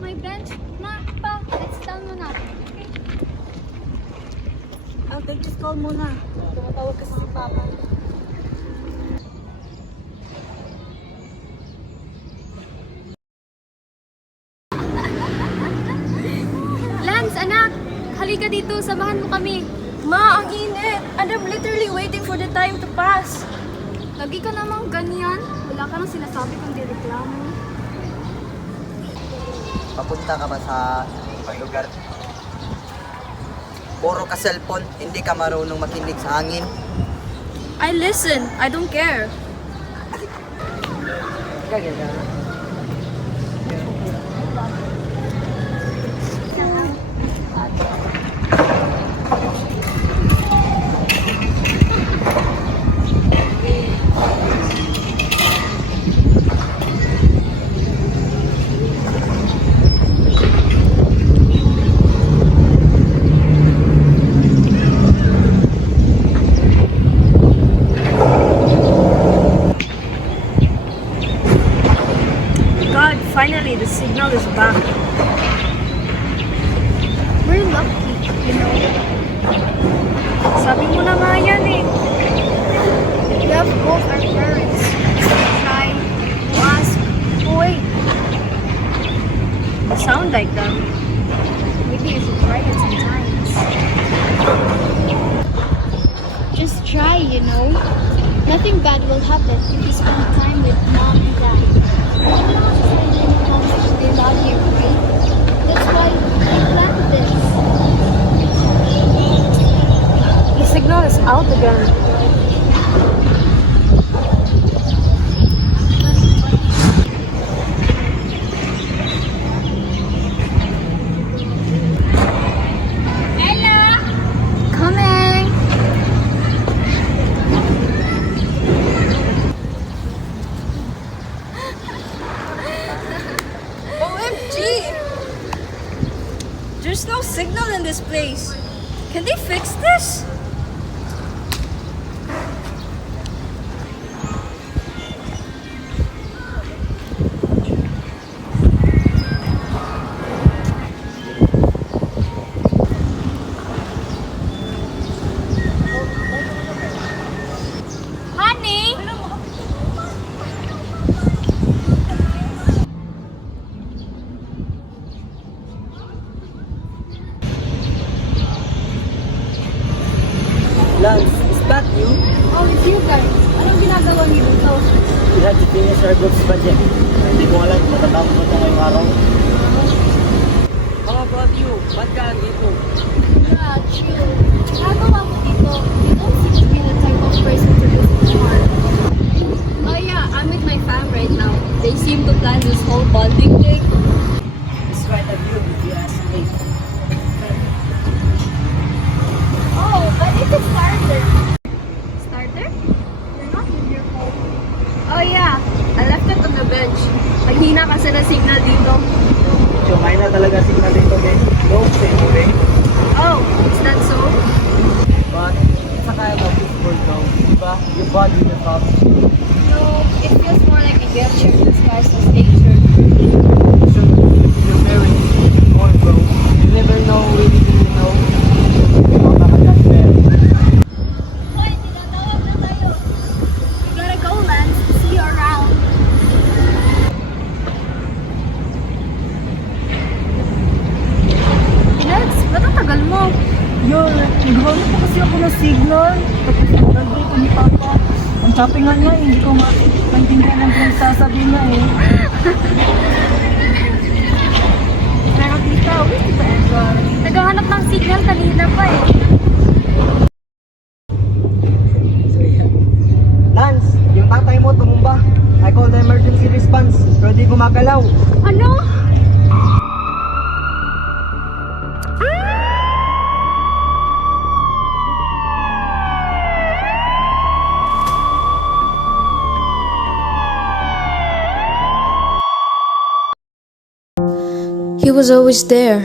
my bench. Ma, pa, let's down muna. Okay. I'll take this call muna. Tumatawag kasi si Papa. Lance, anak! Halika dito, samahan mo kami. Ma, ang init! And I'm literally waiting for the time to pass. Lagi ka namang ganyan. Wala ka nang sinasabi kung di reklamo. Papunta ka ba sa lugar? Puro ka cellphone, hindi ka marunong makinig sa hangin. I listen. I don't care. Kaya na. God, finally, the signal is back. We're lucky, you know. Sabi mo na nga yan eh. We have both our parents. To try, to ask, to wait. You sound like them. Maybe you should try it sometimes. Just try, you know. Nothing bad will happen if you spend time with mom and dad. They love you, right? That's why they planned this. The signal is out again. Coming! OMG! There's no signal in this place. Can they fix this? Honey! Lance, is that you? Oh, it's you guys. Anong ginagawa niyo dito? We had to finish our group's project. Hindi ko alam kung matatapos mo ito ngayong araw. How about you? Ba't ka dito? Yeah, chill. Nagawa mo dito. You don't seem to be the type of person to listen more. Oh yeah, I'm with my fam right now. They seem to plan this whole bonding thing. It's right of you if you ask me. Oh, but it's a starter. Starter? You're not with your phone. Oh yeah, I left it on the bench. Maghina kasi na signal dito. So, may na talaga signal dito, Ben. No, say mo, Ben. Oh, is that so? But, it's a kind of peaceful though. Diba? Your body will stop. No, it feels more like a gift check disguised as nature. So, your parents, more bro. You never know, really didn't know. Makakagagper. Hoy, tinatawag na tayo. We gotta go, Lance. See you around. Lance, ba't ang tagal mo? Yun, nagawa pa kasi ako ng signal. Tapos nag-break ko ni Papa. Ang shopping nga niya, hindi ko maintindihan ang pinagsasabi niya eh. Pero tita, where's Tita Edgar? Naghahanap ng signal kanina pa eh. Lance, yung tatay mo tumumba. I called the emergency response. Pero di gumagalaw. Ano? He was always there,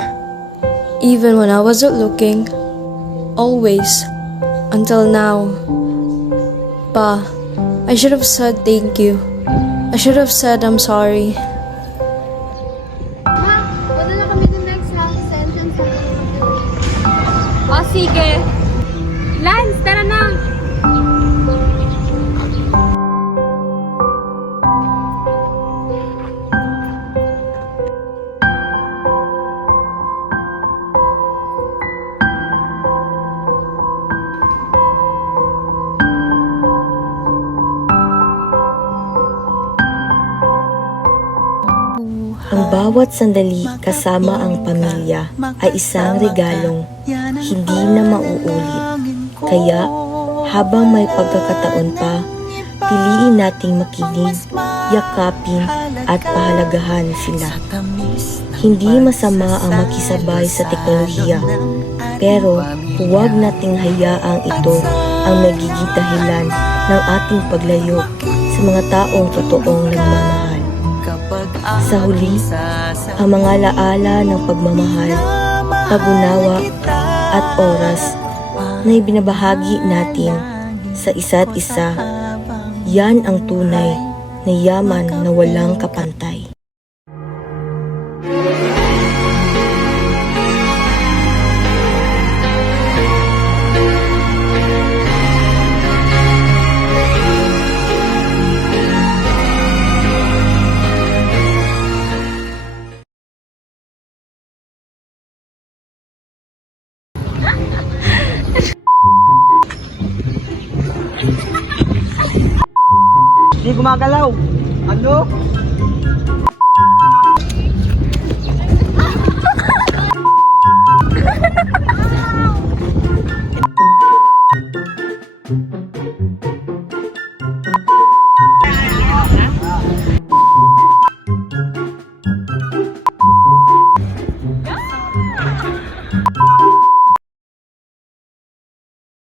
even when I wasn't looking. Always, until now. Pa, I should have said thank you. I should have said I'm sorry. Ma, sige. Lance, tara na. Ang bawat sandali kasama ang pamilya ay isang regalong hindi na mauulit. Kaya, habang may pagkakataon pa, piliin nating makinig, yakapin at pahalagahan sila. Hindi masama ang makisabay sa teknolohiya, pero huwag nating hayaang ito ang nagiging dahilan ng ating paglayo sa mga taong totoong nagmamahal. Sa huli, ang mga laala ng pagmamahal, pag-unawa at oras na ibinabahagi natin sa isa't isa, yan ang tunay na yaman na walang kapantay. Hindi gumagalaw. Ano?